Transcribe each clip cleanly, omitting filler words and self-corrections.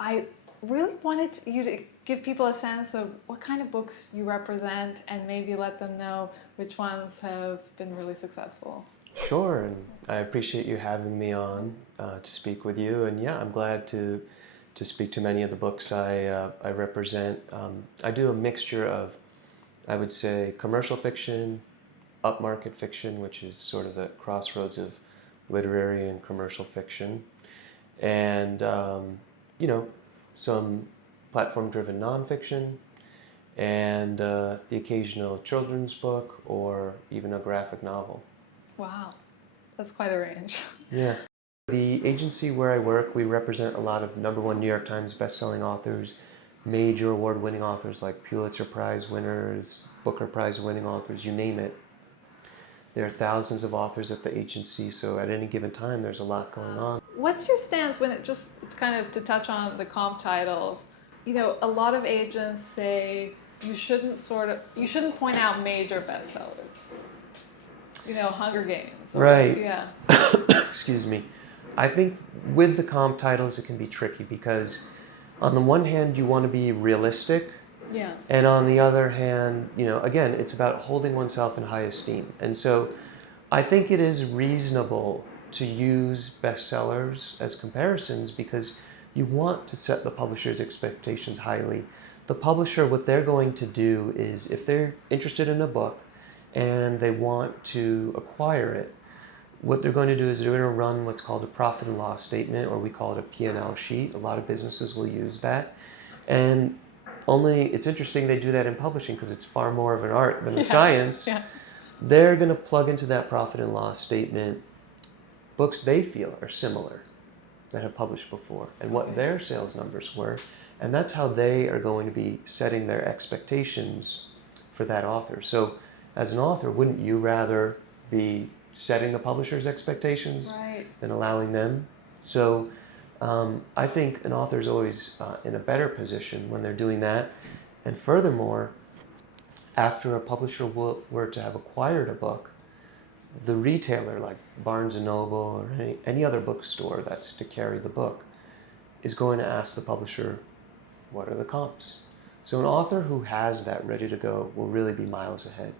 I really wanted you to give people a sense of what kind of books you represent and maybe let them know which ones have been really successful. Sure, and I appreciate you having me on to speak with you. And yeah, I'm glad to speak to many of the books I represent. I do a mixture of, I would say, commercial fiction, upmarket fiction, which is sort of the crossroads of literary and commercial fiction, and you know, some platform-driven nonfiction, and the occasional children's book or even a graphic novel. Wow, that's quite a range. Yeah. The agency where I work, we represent a lot of #1 New York Times bestselling authors, major award-winning authors like Pulitzer Prize winners, Booker Prize winning authors, you name it. There are thousands of authors at the agency, so at any given time there's a lot going on. What's your stance when it just kind of to touch on the comp titles? You know, a lot of agents say you shouldn't point out major bestsellers. You know, Hunger Games. Right. Yeah. Excuse me. I think with the comp titles it can be tricky because on the one hand you want to be realistic. Yeah. And on the other hand, again, it's about holding oneself in high esteem. And so I think it is reasonable to use bestsellers as comparisons because you want to set the publisher's expectations highly. The publisher, what they're going to do is if they're interested in a book and they want to acquire it, what they're going to do is they're going to run what's called a profit and loss statement, or we call it a P&L sheet. A lot of businesses will use that. And it's interesting they do that in publishing because it's far more of an art than a science. Yeah. They're going to plug into that profit and loss statement books they feel are similar that have published before and what their sales numbers were. And that's how they are going to be setting their expectations for that author. So as an author, wouldn't you rather be setting the publisher's expectations than allowing them? So I think an author is always in a better position when they're doing that. And furthermore, after a publisher were to have acquired a book, the retailer like Barnes & Noble or any other bookstore that's to carry the book is going to ask the publisher, what are the comps? So an author who has that ready to go will really be miles ahead.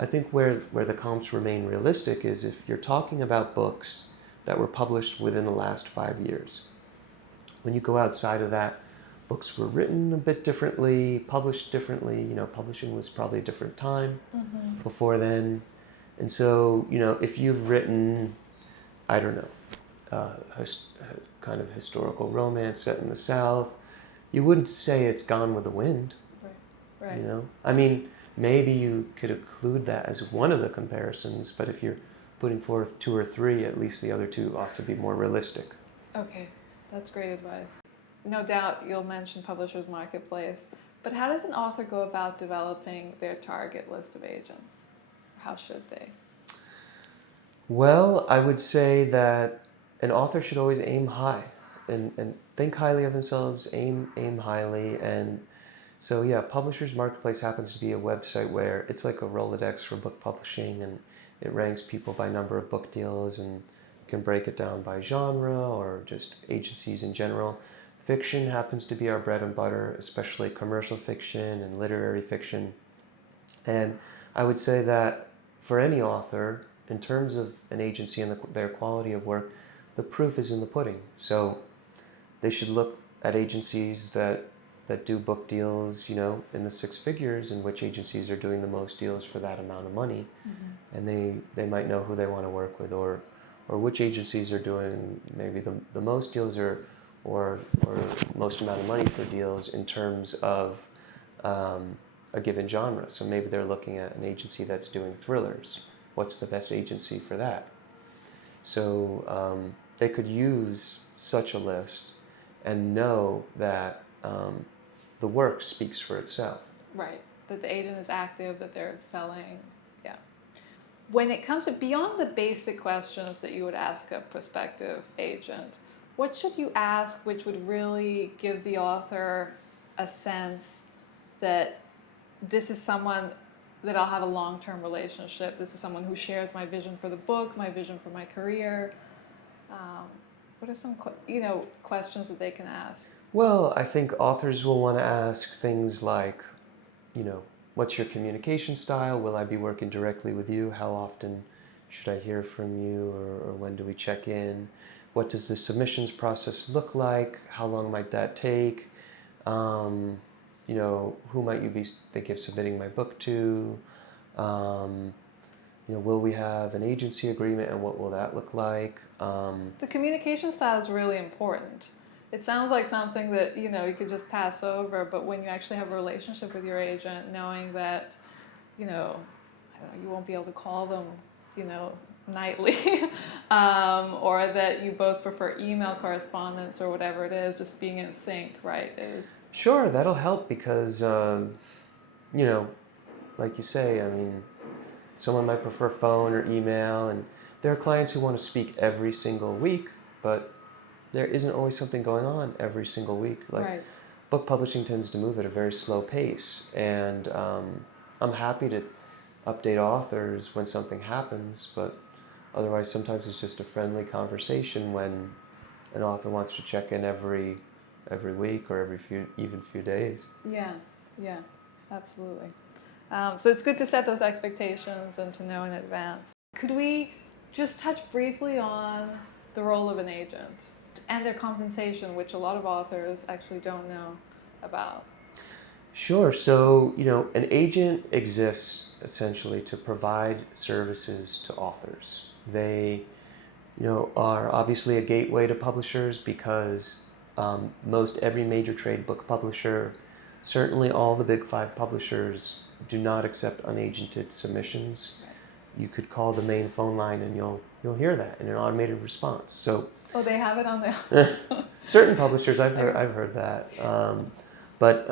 I think where the comps remain realistic is if you're talking about books that were published within the last 5 years. When you go outside of that, books were written a bit differently, published differently. Publishing was probably a different time before then. And so, if you've written, I don't know, kind of historical romance set in the South, you wouldn't say it's Gone with the Wind. Right. I mean, maybe you could include that as one of the comparisons, but if you're putting forth 2 or 3, at least the other 2 ought to be more realistic. Okay, that's great advice. No doubt you'll mention Publishers Marketplace, but how does an author go about developing their target list of agents? How should they? Well, I would say that an author should always aim high and think highly of themselves, aim highly. And so, yeah, Publishers Marketplace happens to be a website where it's like a Rolodex for book publishing, and it ranks people by number of book deals and can break it down by genre or just agencies in general. Fiction happens to be our bread and butter, especially commercial fiction and literary fiction. And I would say that for any author, in terms of an agency and their quality of work, the proof is in the pudding. So they should look at agencies that do book deals, in the 6 figures, and which agencies are doing the most deals for that amount of money. And they might know who they want to work with, or which agencies are doing maybe the most deals or most amount of money for deals in terms of a given genre. So maybe they're looking at an agency that's doing thrillers. What's the best agency for that? So they could use such a list and know that the work speaks for itself. Right, that the agent is active, that they're selling, yeah. When it comes to beyond the basic questions that you would ask a prospective agent, what should you ask which would really give the author a sense that this is someone that I'll have a long-term relationship, this is someone who shares my vision for the book, my vision for my career? What are some questions that they can ask? Well, I think authors will want to ask things like, you know, what's your communication style? Will I be working directly with you? How often should I hear from you, or when do we check in? What does the submissions process look like? How long might that take? Um, who might you be thinking of submitting my book to? Um, will we have an agency agreement, and what will that look like? The communication style is really important. It sounds like something that you could just pass over, but when you actually have a relationship with your agent, knowing that I don't know, you won't be able to call them nightly, or that you both prefer email correspondence or whatever it is, just being in sync, right? Is Sure, that'll help because, like you say, I mean, someone might prefer phone or email, and there are clients who want to speak every single week, but there isn't always something going on every single week. Like, right. book publishing tends to move at a very slow pace, and I'm happy to update authors when something happens, but otherwise sometimes it's just a friendly conversation when an author wants to check in every week or every few days. Yeah, yeah, absolutely. So it's good to set those expectations and to know in advance. Could we just touch briefly on the role of an agent and their compensation, which a lot of authors actually don't know about? Sure. So, an agent exists essentially to provide services to authors. They, are obviously a gateway to publishers because most every major trade book publisher, certainly all the big five publishers, do not accept unagented submissions. You could call the main phone line and you'll hear that in an automated response. So, oh, they have it on there. certain publishers, I've heard that, but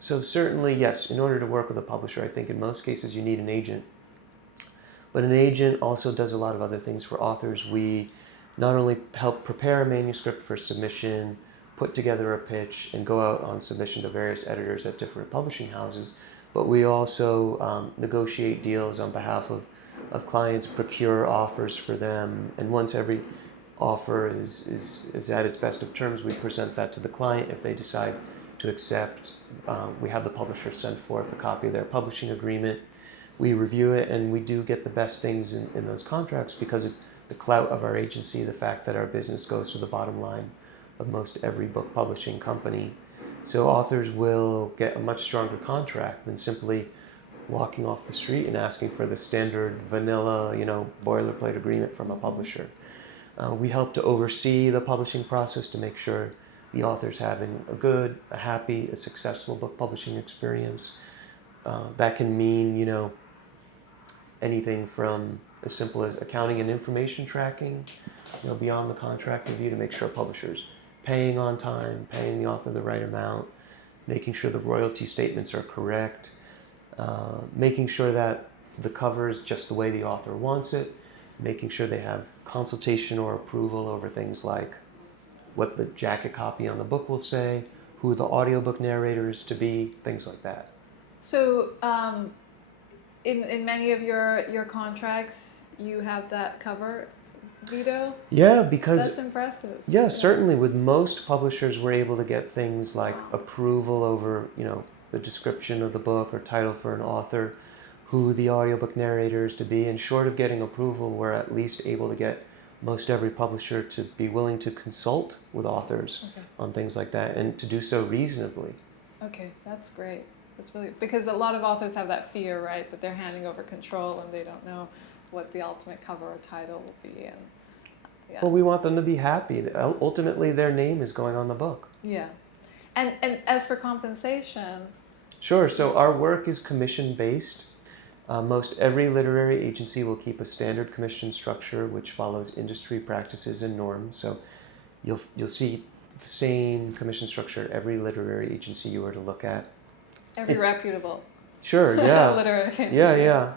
so certainly yes. In order to work with a publisher, I think in most cases you need an agent. But an agent also does a lot of other things for authors. We not only help prepare a manuscript for submission, put together a pitch, and go out on submission to various editors at different publishing houses, but we also negotiate deals on behalf of clients, procure offers for them, and once every offer is at its best of terms, we present that to the client. If they decide to accept, we have the publisher send forth a copy of their publishing agreement. We review it, and we do get the best things in those contracts because of the clout of our agency, the fact that our business goes to the bottom line of most every book publishing company. So authors will get a much stronger contract than simply walking off the street and asking for the standard vanilla, boilerplate agreement from a publisher. We help to oversee the publishing process to make sure the author's having a good, a happy, a successful book publishing experience. That can mean, anything from as simple as accounting and information tracking, beyond the contract review to make sure publishers paying on time, paying the author the right amount, making sure the royalty statements are correct, making sure that the cover is just the way the author wants it, making sure they have consultation or approval over things like what the jacket copy on the book will say, who the audiobook narrator is to be, things like that. So in many of your contracts, you have that cover veto? Yeah, because that's impressive. Yeah, certainly with most publishers we're able to get things like approval over, the description of the book or title for an author, who the audiobook narrator is to be, and short of getting approval, we're at least able to get most every publisher to be willing to consult with authors on things like that, and to do so reasonably. Okay, that's great. That's really, because a lot of authors have that fear, right, that they're handing over control and they don't know what the ultimate cover or title will be. And yeah. Well, we want them to be happy. Ultimately, their name is going on the book. Yeah. And as for compensation? Sure. So our work is commission-based. Most every literary agency will keep a standard commission structure which follows industry practices and norms. So you'll see the same commission structure at every literary agency you were to look at. Every reputable. Sure, yeah. Literary agency. Yeah.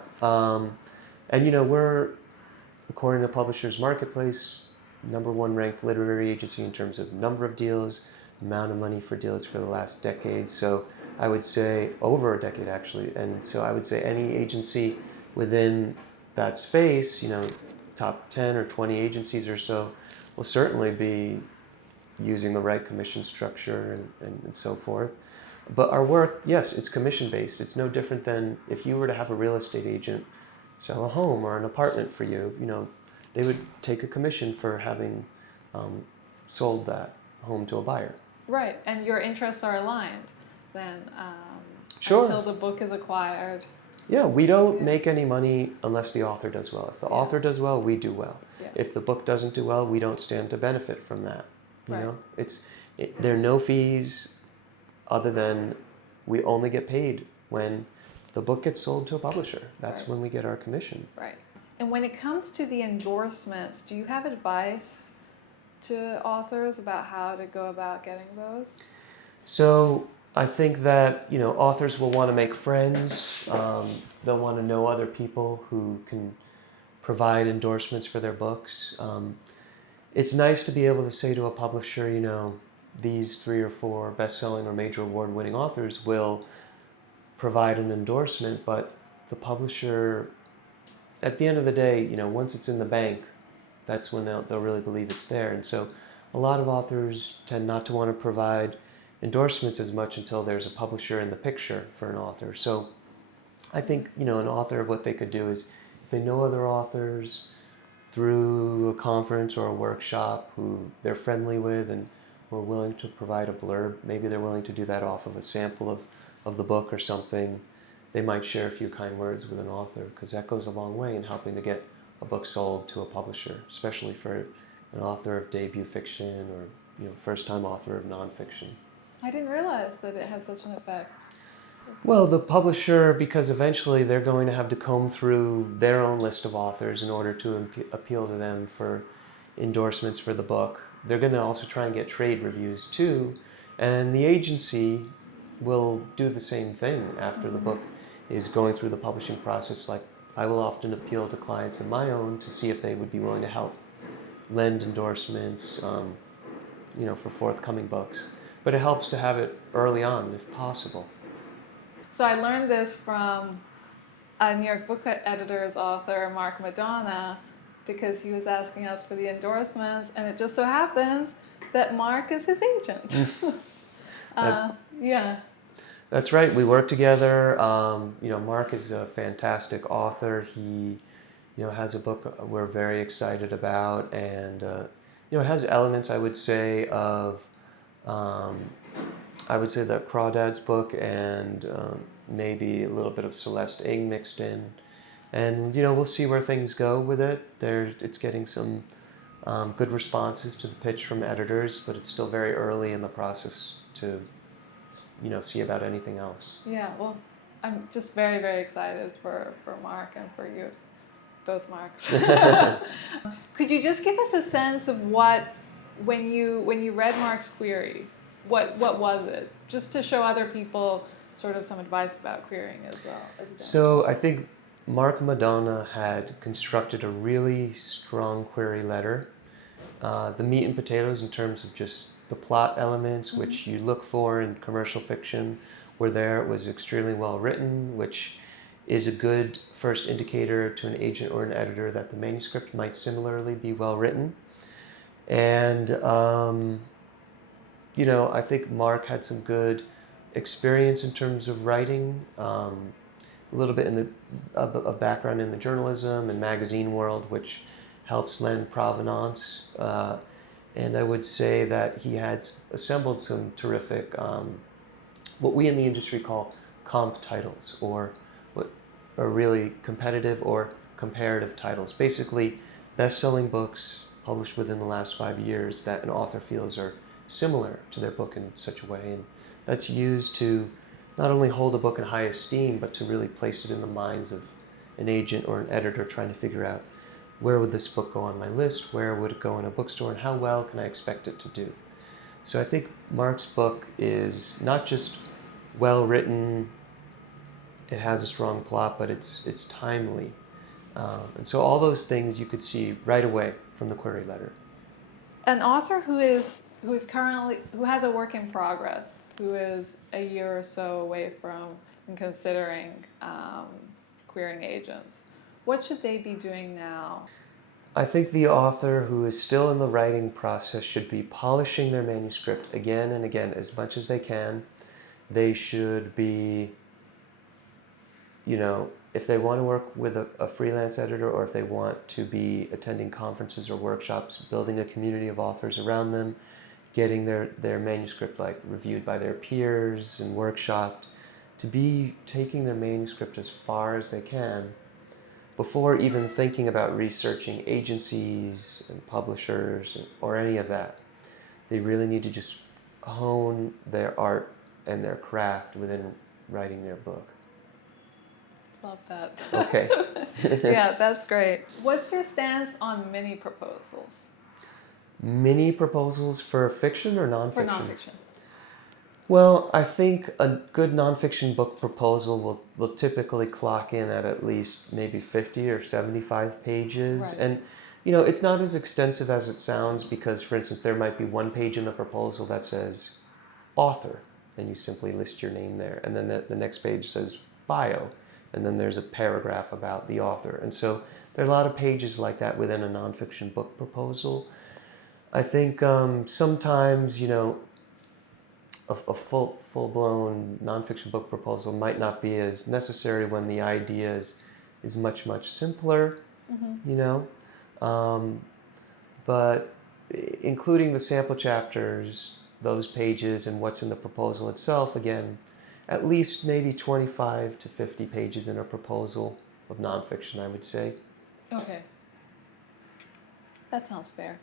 And we're, according to Publishers Marketplace, #1 ranked literary agency in terms of number of deals, amount of money for deals for the last decade. So I would say over a decade actually. And so I would say any agency within that space, top 10 or 20 agencies or so, will certainly be using the right commission structure and so forth. But our work, yes, it's commission-based. It's no different than if you were to have a real estate agent sell a home or an apartment for you, they would take a commission for having sold that home to a buyer. Right, and your interests are aligned then Sure. until the book is acquired. Yeah, we don't make any money unless the author does well. If the author does well, we do well. Yeah. If the book doesn't do well, we don't stand to benefit from that. Right. There are no fees other than we only get paid when the book gets sold to a publisher. That's Right. when we get our commission. Right. And when it comes to the endorsements, do you have advice to authors about how to go about getting those? So I think that authors will want to make friends. They'll want to know other people who can provide endorsements for their books. It's nice to be able to say to a publisher, these 3 or 4 best-selling or major award-winning authors will provide an endorsement, but the publisher, at the end of the day, once it's in the bank, that's when they'll really believe it's there. And so a lot of authors tend not to want to provide endorsements as much until there's a publisher in the picture for an author. So I think, an author, what they could do is, if they know other authors through a conference or a workshop who they're friendly with and who are willing to provide a blurb, maybe they're willing to do that off of a sample of the book or something, they might share a few kind words with an author, because that goes a long way in helping to get a book sold to a publisher, especially for an author of debut fiction or first-time author of nonfiction. I didn't realize that it had such an effect. Well, the publisher, because eventually they're going to have to comb through their own list of authors in order to appeal to them for endorsements for the book. They're going to also try and get trade reviews too, and the agency will do the same thing after the book is going through the publishing process. Like, I will often appeal to clients of my own to see if they would be willing to help lend endorsements, for forthcoming books. But it helps to have it early on, if possible. So I learned this from a New York Book Editor's author, Mark Madonna, because he was asking us for the endorsements, and it just so happens that Mark is his agent. Yeah. That's right. We work together. Mark is a fantastic author. He, has a book we're very excited about, and it has elements, I would say, of the Crawdad's book and maybe a little bit of Celeste Ng mixed in. And, we'll see where things go with it. It's getting some good responses to the pitch from editors, but it's still very early in the process to, see about anything else. Yeah, well, I'm just very, very excited for Mark and for you, both Marks. Could you just give us a sense of when you read Mark's query, what was it? Just to show other people sort of some advice about querying as well. So I think Mark Madonna had constructed a really strong query letter. The meat and potatoes in terms of just the plot elements, which you look for in commercial fiction, were there. It was extremely well written, which is a good first indicator to an agent or an editor that the manuscript might similarly be well written. And I think Mark had some good experience in terms of writing, a little bit in a background in the journalism and magazine world, which helps lend provenance. And I would say that he had assembled some terrific, what we in the industry call comp titles, or what are really competitive or comparative titles. Basically, best-selling books published within the last 5 years that an author feels are similar to their book in such a way. And that's used to not only hold a book in high esteem, but to really place it in the minds of an agent or an editor trying to figure out, where would this book go on my list? Where would it go in a bookstore? And how well can I expect it to do? So I think Mark's book is not just well written, it has a strong plot, but it's timely. And so all those things you could see right away from the query letter. An author who has a work in progress, who is a year or so away from considering querying agents, what should they be doing now? I think the author who is still in the writing process should be polishing their manuscript again and again as much as they can. They should be, if they want to work with a freelance editor, or if they want to be attending conferences or workshops, building a community of authors around them, getting their manuscript reviewed by their peers and workshopped, to be taking their manuscript as far as they can before even thinking about researching agencies and publishers or any of that. They really need to just hone their art and their craft within writing their book. Love that. Okay. Yeah, that's great. What's your stance on mini proposals? Mini proposals for fiction or nonfiction? For nonfiction. Well, I think a good nonfiction book proposal will typically clock in at least maybe 50 or 75 pages. Right. And, it's not as extensive as it sounds because, for instance, there might be one page in the proposal that says author, and you simply list your name there. And then the next page says bio, and then there's a paragraph about the author. And so there are a lot of pages like that within a nonfiction book proposal. I think sometimes, a full-blown nonfiction book proposal might not be as necessary when the idea is much, much simpler, but including the sample chapters, those pages, and what's in the proposal itself, again, at least maybe 25 to 50 pages in a proposal of nonfiction, I would say. Okay. That sounds fair.